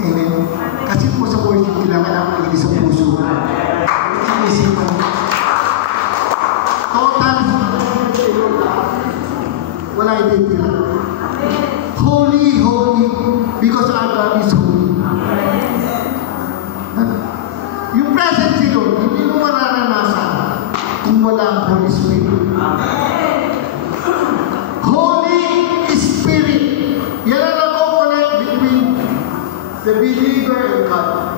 Amen. Kasi po sa worship, kailangan ako naging sa puso. Isipan mo. Total. Wala ititira. Holy, holy, because our God is holy. Yung presence ni Lord, hindi mo mararanasan kung wala ang Holy Spirit. Holy Spirit. Yan ang nag-connect between the believer and God.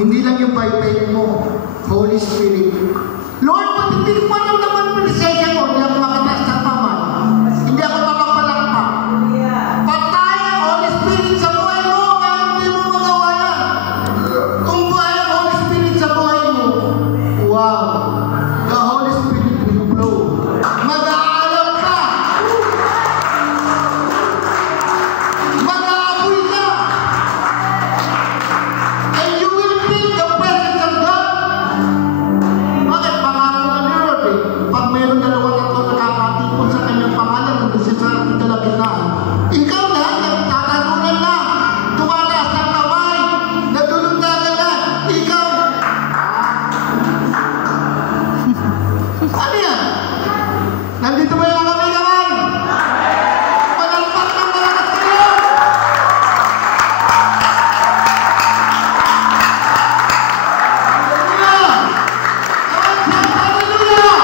Hindi lang yung Bible mo, Holy Spirit. Lord, ba't hindi ko maramdaman presensya mo? Hindi ako makataas ng kamay. Hindi ako makapalakpak. Patay ang Holy Spirit sa buhay mo, kaya hindi mo magawa yan. Kung buhay ang Holy Spirit sa buhay mo, wow, the Holy Spirit will flow. Mag-aalam ka. Mag-aapoy ka. And you will feel the presence of God. Bakit? Pangako na ni Lord eh. Pag mayroon dalawa tatlo nakakatipon sa kanyang pangalan, nandun siya sa kalagitnaan. Ikaw na, tatalunan na. Tumataas ng kamay. Nadulundagan na. Ikaw. Ano yan? Nandito ba yung kamay-kamay? Malakpak ng malakas kayo. Hallelujah!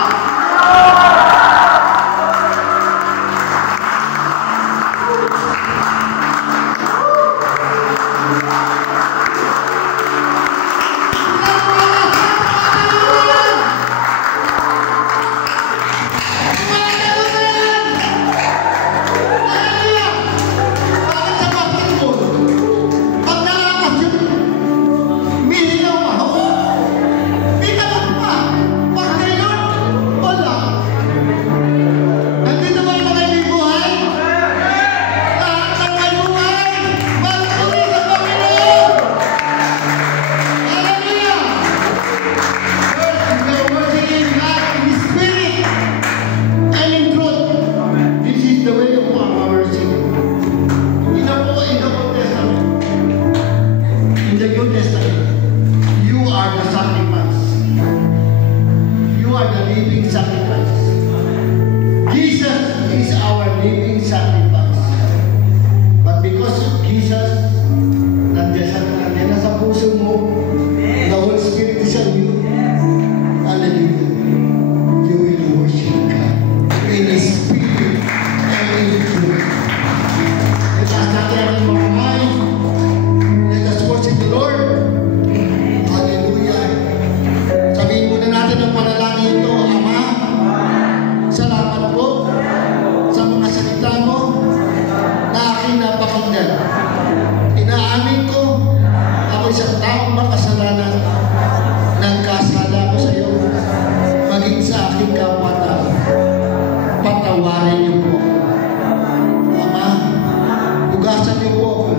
Patawarin niyo po. Ama, hugasan niyo po